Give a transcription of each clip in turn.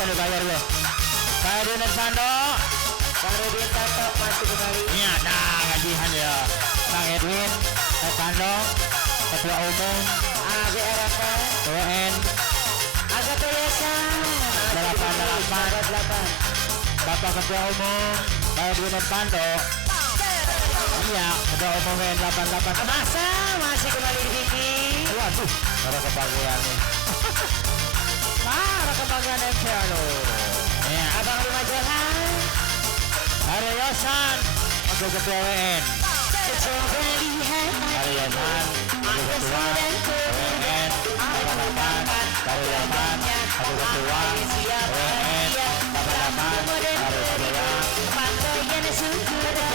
tadi bayar lo. Saya Dinan Sando. Bang Redin Tato masih kembali. Iya, nah gajian ya. Bang Edwin, Sando, Ketua Umum, AGRK, WN, Aga Toyasa, 88, Bapak Ketua Umum, Pak Edwin Sando. Iya, Ketua Umum WN 88. Masa masih kembali di Vicky. Waduh, ada kebanggaan nih. Ada kebanggaan MCA lo. Iya. Abang Lima Jalan. Ada Yosan, Wakil Ketua WN. Coba lihat Ada Yosan, Wakil Ketua WN 88. Ada Yosan, Wakil Ketua WN 88. Ada saya.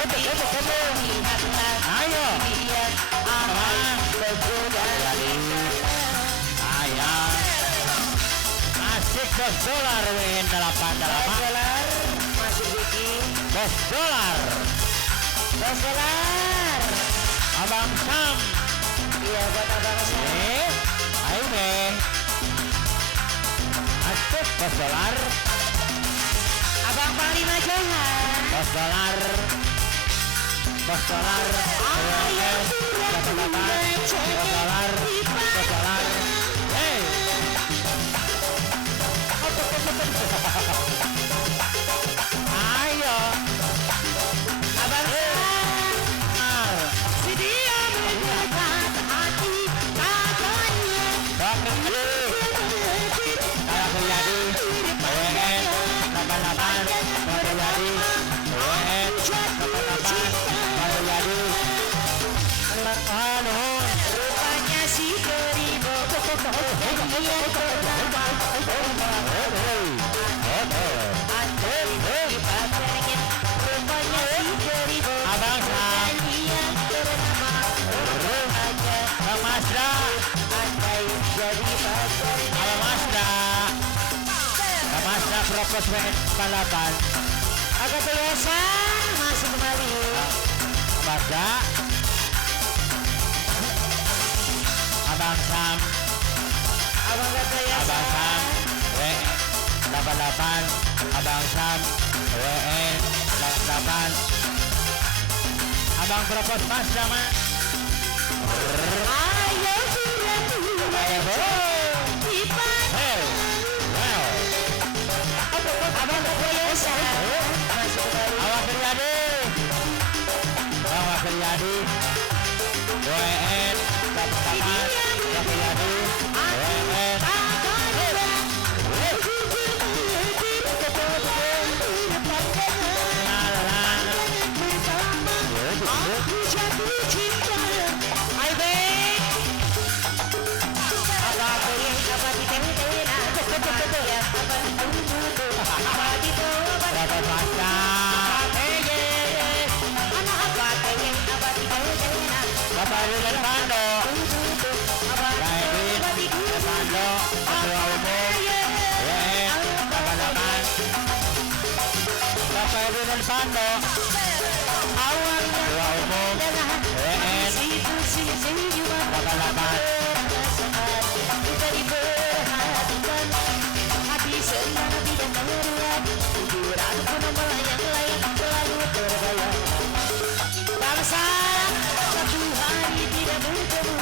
pakaian sudah lihatlah Ayo. dia aman bergoda. Ayah. Asik $2 WN 88. Dolar masih Vicky. $2. $2. Abang Sam. Iya buat abang Sam. Ayo deh. Asik $2. Abang Panglima Jalan. $2. Ayo $2. Hey. Ayo. abang Sam. Si dia mendekat hati katanya. Bakal jadi WN 88 bakal jadi WN 88 bakal jadi Rupanya si Keribo dia di pacarnya. Rupanya si Keribo Abang Sam. dia bernama aja. Bang Masda, Andai jadi pacarnya. Abang Masda, Bang Masda propos WN 88. Agak biasa masih kembali. Masda, Abang Sam, Abang gak biasa. Abang Sam, WN 88, Abang Sam, WN 88. Abang propos Masda mah. Ayo sudah Hey, wow. Abang gak biasa masih kembali. Awak Priadi, Awak Priadi, WN 88, Awak Priadi, WN. Dapat Masda. Bapak Edwin Sando, Pak Edwin Sando, Ketua Umum WN 88. Bapak Edwin Sando, Ketua Umum WN 88. Bangsa satu hari tidak bertemu,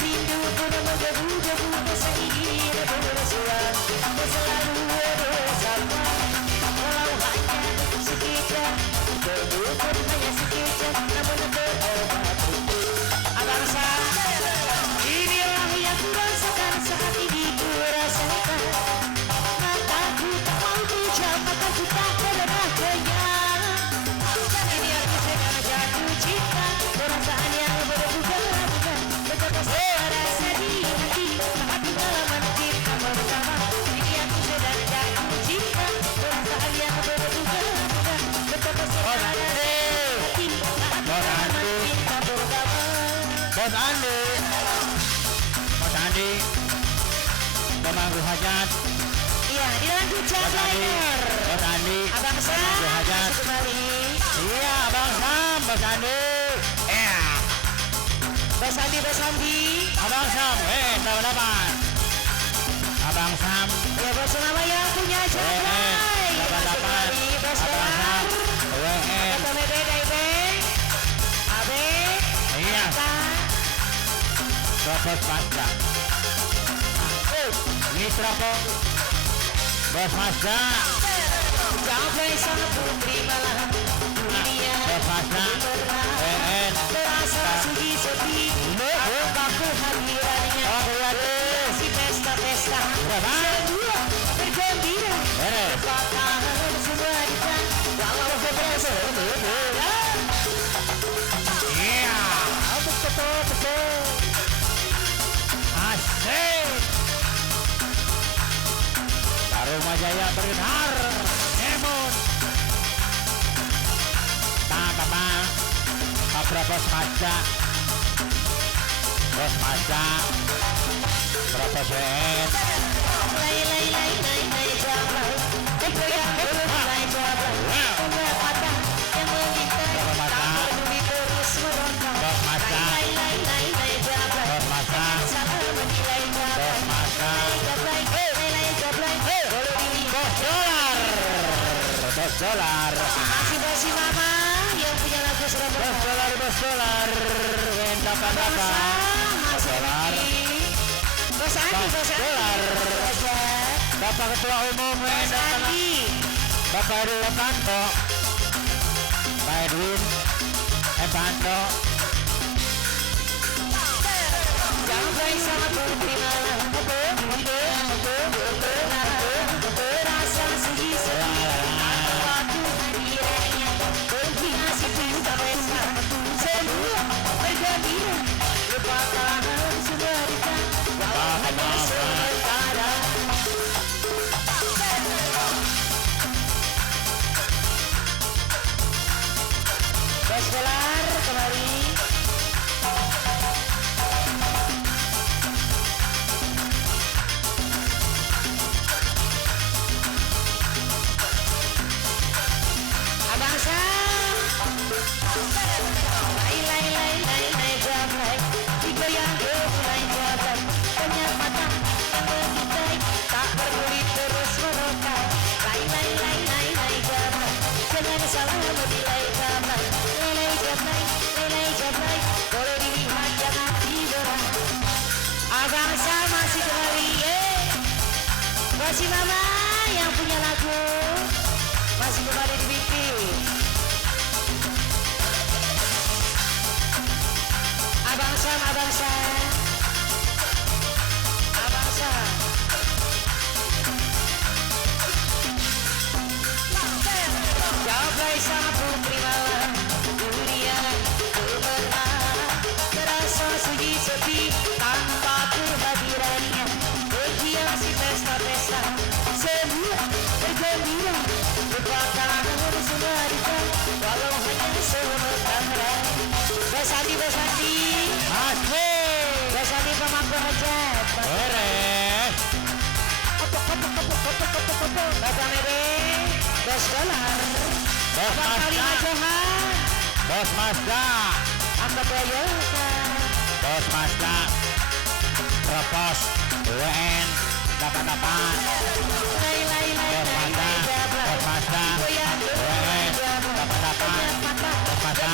rindu pun menggebu-gebu, masa ingin bersua, selalu bersama. Walau hanya sekejap, debu pun hanya sekejap, namun berobat tutup. Bangsa, inilah yang kurasakan saat ini kurasakan. Mataku tak mau pejam, mataku tak pernah kenyang. Ini aku sedang jatuh cinta, perasaan yang berbunga-bunga, betapa rasa di hati, hati malam kita bersama. Ini aku sedang jatuh cinta, perasaan yang berbunga-bunga, betapa rasa di hati, hati malam kita bersama. Bos Andi, Bos Andi, pemangku hajat. Iya, dilanjut Jazair. Bos Andi, Abang Sam pemangku hajat. masuk kembali. Iya, Abang Sam, Bos Andi. Bos Andi, Abang Sam, 88. Abang Sam. Ya bos nama yang punya jablay. 88. Bos Abang Sam. dolar. WN. Atau bebe daibe. Abe. Iya. Bos Mazda. Mitra kok. Bos Mazda. Jablay sang putri malam dunia. Bos Mazda. WN. Terasa sunyi sepi. Aku hadirannya. Oh, gratis. Si pesta-pesta. Berapa? Semua bergembira. Beres. Bakalan semua di sana. Walau beberapa Iya. Betul. Asik. Taruma Jaya benar. Emon. Bang. Abra Bos Mazda. Bos Mazda. Berapa WN? Lay jablay. Goyang lay jablay. Bunga patah yang mengintai. Berapa Mazda? Tak peduli terus meronta. Bos Mazda. Lay jablay. Bos Mazda. Salah menilai jablay. Bos Mazda. Jablay. Lay jablay. Boleh dilihat. Bos dolar. Bos dolar. Masih basi mama yang punya lagu sudah Bos dolar. WN 88. Masih dolar. Bos Andi. dolar. Bapak Ketua Umum WN Bos Andi. Bapak Edwin Evanto. Pak Edwin Evanto. Jablay sama putri malam. Terasa sunyi sepi. Waktu hadirannya. Berhiasi pesta-pesta. Semua bergembira. Lupakan semua duka. Walau hanya sementara. Bos dolar kembali. Abang Sam. Lay jablay. Digoyang lay jablay. Banyak mata yang mengintai. Tak peduli terus meronta. Lay jablay. Jangan salah menilai jablay. Lay jablay. Boleh dilihat jangan tiduran. Abang Sam masih kembali. Masih mama yang punya lagu. Masih kembali di BP. Abang Sam. Jablay sama putri malam dunia gemerlap. Terasa sunyi sepi tanpa kehadirannya. Berhiasi pesta-pesta. Semua bergembira. Lupakan semua duka. Walau hanya sementara. Bos Andi. Asik. Bos Andi pemangku hajat. Beres. Bapak Mede. Bos dolar. Bos Abang Kali Mazda. Johan. Bos Mazda. Angkat Toyota. Bos Mazda. Propos WN 88. Lay Bos Mazda. Bos Mazda. Goyang WN 88. Bos Mazda.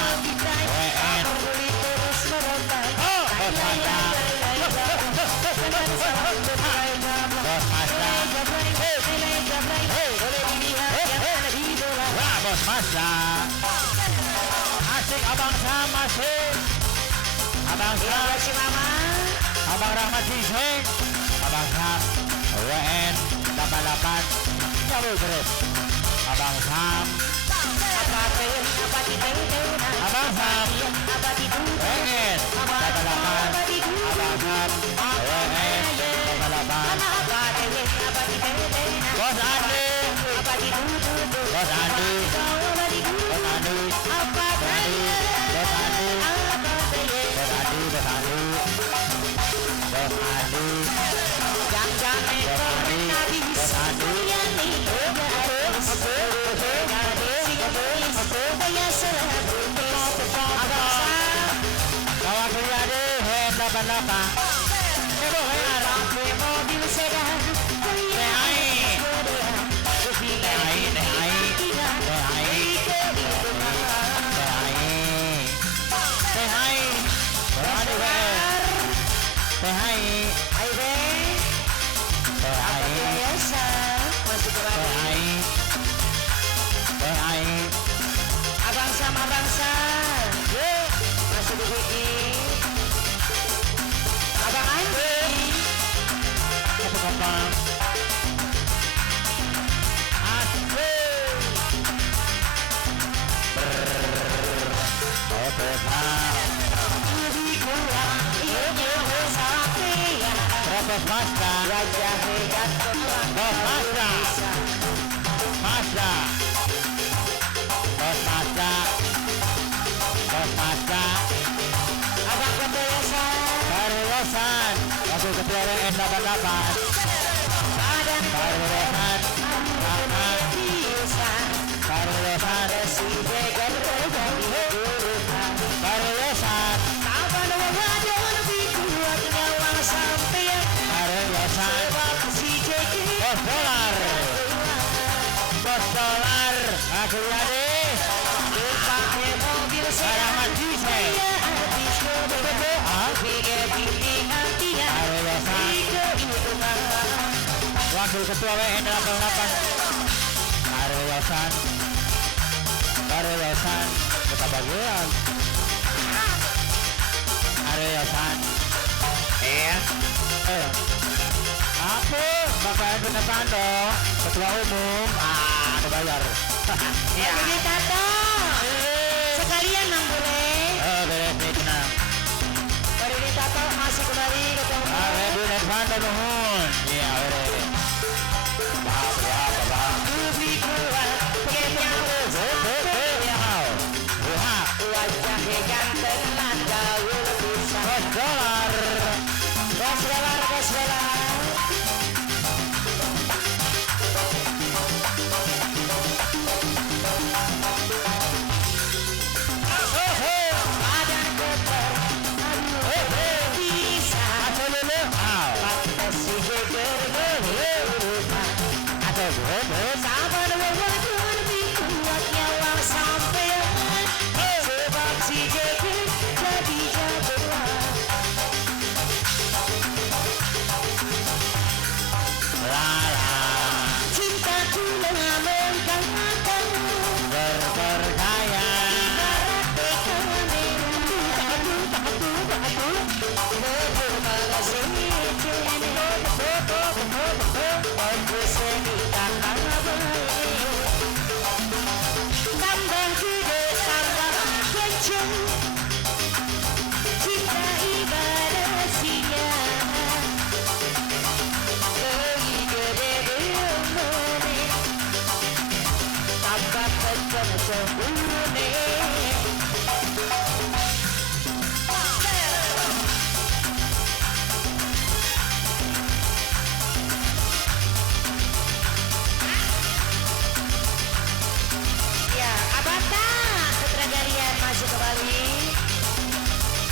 WN. terus meronta. Oh, Bos Mazda. Bos Mazda. Boleh dilihat jangan didolar. Wah, Bos Mazda. Asik Abang Sam asik. Abang Ya Sam. si mama. Abang Rahmat Sising. Abang Sam. WN 88. Cabut terus. Abang Sam. Apa diteu. Abang Sam. Apa ditu. WN 88. Abang Sam. WN 88. Bos Andi. Bos Andi. Bos Andi. Bos Andi. Bos Andi. Bos Andi. Kawan Priyadi, hendak apa? Mobil sedan aing. Abang sama bangsa. Yuk, masuk ke gigi. Abang Andi. Satu kapal. Asik. Oh, benar. Berapa masa? Wajah hebat Bos masa. Masa. Bos masa. Bos masa. Abang kebiasaan. Perluasan. Wakil ketua WN 88. Badan Perluasan. Anak. bisa. Perluasan. Si jegan terjadi urutan. Perluasan. Kapan wadah lebih kuat nyawa sampai Perluasan. sebab si jegan Bos dolar. Bos dolar. Aku jadi. pakai mobil Selamat DJ. habis mobil Ah. pilih hatinya Perluasan. kehitungan Wakil ketua WN 88. Perluasan. Perluasan. Kita bagian. Perluasan. Apa? Bapak Edwin Pando, Ketua Umum. Ada bayar. ya. Jadi Tato sekalian mang boleh Beres nih tenang. Baru ini Tato masih kembali ketemu Pak Edwin Pando nuhun. Iya, beres. Bahap. lebih kuat kayaknya wajah ganteng nanda bisa Bos dolar. bos dolar badan kotor aduh bisa si heger sabar walaupun lebih kuat nyawa sampai sebab si heger jadi jagoan cintaku mengganggu Berpercaya. Ya, Abata Sutradarian masuk kembali.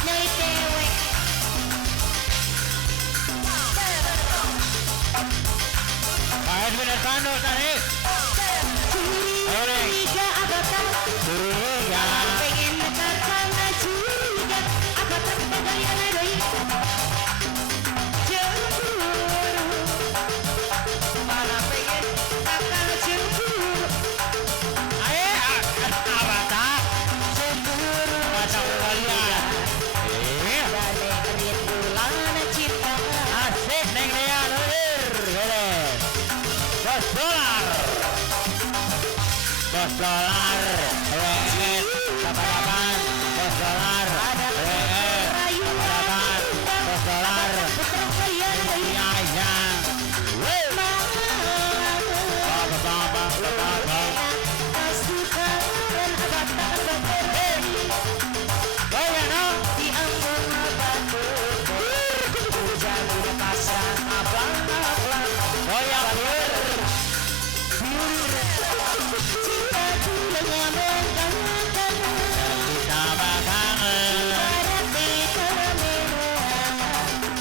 Nyai Tewek. Pak Edwin Pando tadi. Curiga Abata Curiga. pengen katakan curiga Abata Sutradarian adoi cemburu mana pengen katakan cemburu Abata. cemburu Macam kalian. Dale rindulan cinta Asik neng dia nulir. Beres. Bos dolar. Bos dolar. WN 88. Bos dolar. WN 88. Bos dolar. putra kalian Iya, iya. Oh ya no. Oh ya bener. Kita bakangan.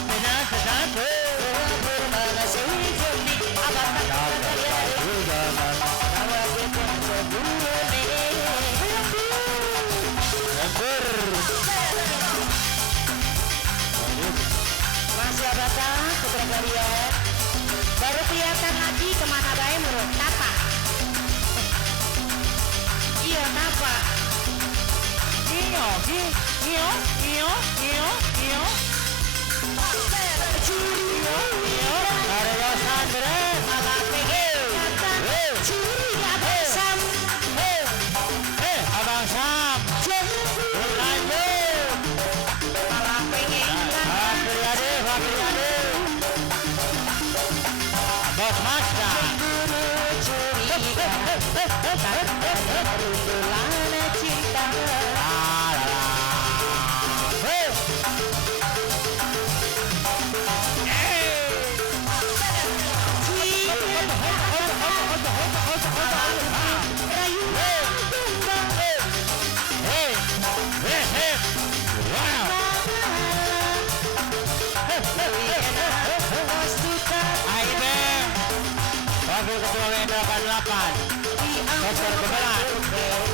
Benar sesatu. Masih Abata, putra kalian baru kelihatan lagi kemana bae menurut Tata apa? Iyo, iyo, iyo, iyo, iyo. Iyo, Karyosan beres. Curiga bersam. Abang Sam. Lanjut. Malah pengen Fabriyade, Fabriyade. Bos Mazda. curiga. Runtulan cinta. La la la. Wakil Ketua WN 88 Dokter Gemelan. Beres.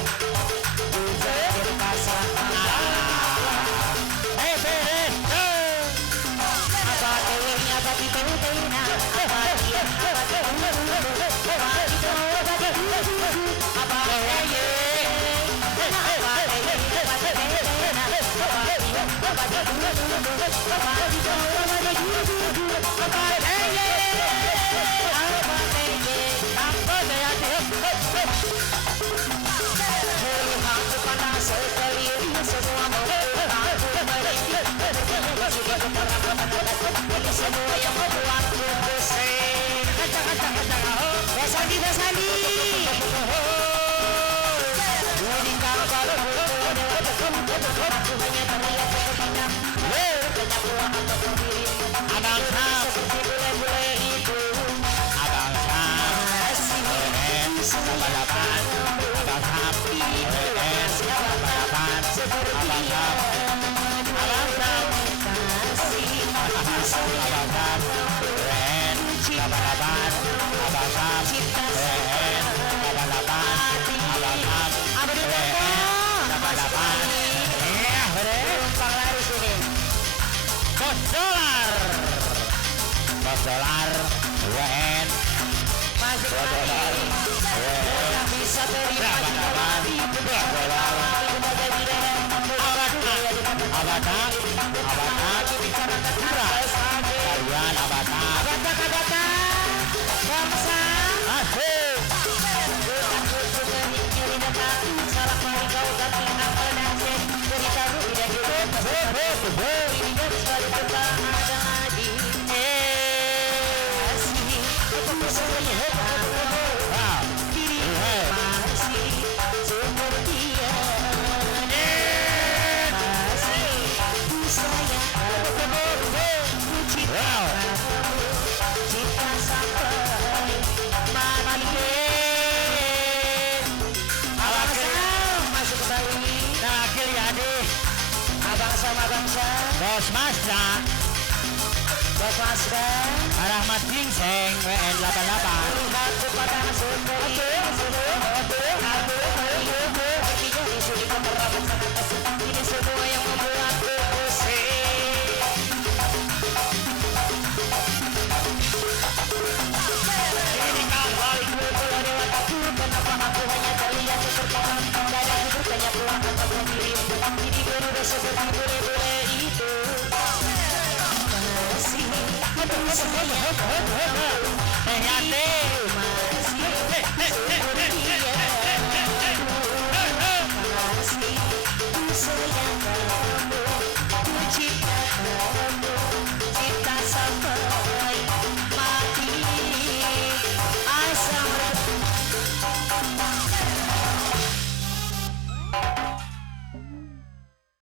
Semua yang membuatku pusing. Sandi. Di kapal aku hanya terlihat seketika. Banyak uang untuk berdiri. Abang Sam. Seperti bule-bule itu. Abang Sam. Masih WN 88. Abang Sam. WN 88. seperti Abang Sam. Abang Sam. Abang Sam. WN 88. Abang Sam. WN 88. Abang Sam. WN 88. Iya, bener. Numpang lari sini. Bos Dolar. Bos Dolar. WN. Masuk Bos Dolar. lagi. WN. Tak bisa terima jika lari. Bos Dolar. Lembaga di dalam Abata. Kalian Abata. bangsa. Asik. Salah mari kau ganti akal dan sen. Cerita tidak hidup. Ini garis balik kita ada lagi. Kasih aku sayang. Wow. Diri masih seperti yang masih ku sayang. Ku cinta kamu, cinta sampai mati. Abang Sam masuk kembali. Nah, akhir ya deh. Abang sama bangsa. Bos Mazda. Bos Mazda. Rahmat Gingseng WN 88. Lihat kepada seperti artinya di sini pemerapat sangat kesel. Ini semua yang membuatku pusing. Ini kembali bola dewataku. Kenapa aku hanya terlihat seperti orang? Kadang bertanya pulang atau dirimu. Ini berubah seperti bule-bule itu. Masih aku sayang. Hati. Masih